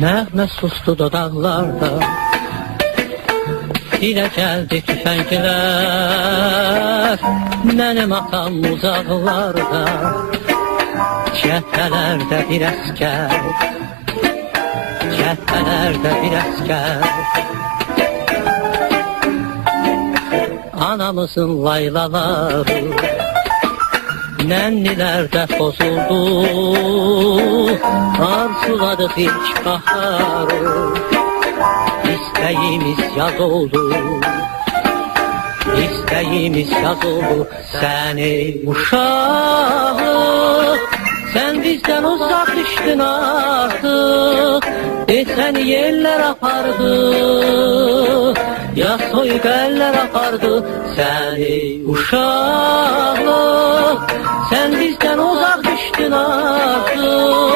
Nəğmə sustu dodaqlarda, dilə gəldi tüfənglər. Mənim atam uzaqlarda, cəbhələrdə bir əskər, cəbhələrdə bir əskər. Anamızın laylaları nənnilərdə pozuldu, arzuladıq ilk baharı, İstəyimiz yaz oldu, İstəyimiz yaz oldu. Səni uşaq, sən bizdən uzaq düşdün artıq, səni yerlər apardı, ya soyuq əllər apardı. Səni uşaq, sən